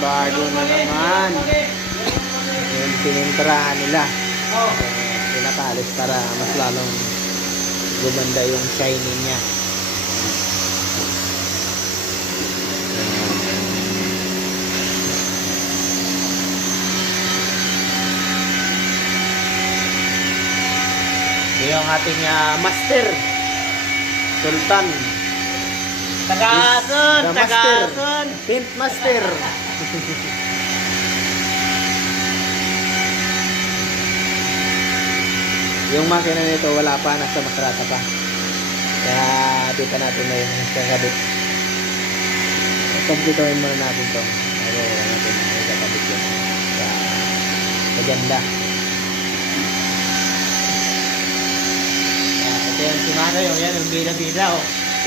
bago na naman. Yung pinintrahan nila. Pinakalis para mas lalong gumanda yung shining niya. Yung ating master Sultan Tagason, the master. tagason. Paint master. Yung makina nito wala pa, nasa masrata pa. Kaya dito natin na yung kakabit. Kompletuhin muna natin to. Pero natin yung kakabit yun. Kaya maganda. Ito yung si Mano, yung bida-bida, oh. 3+1.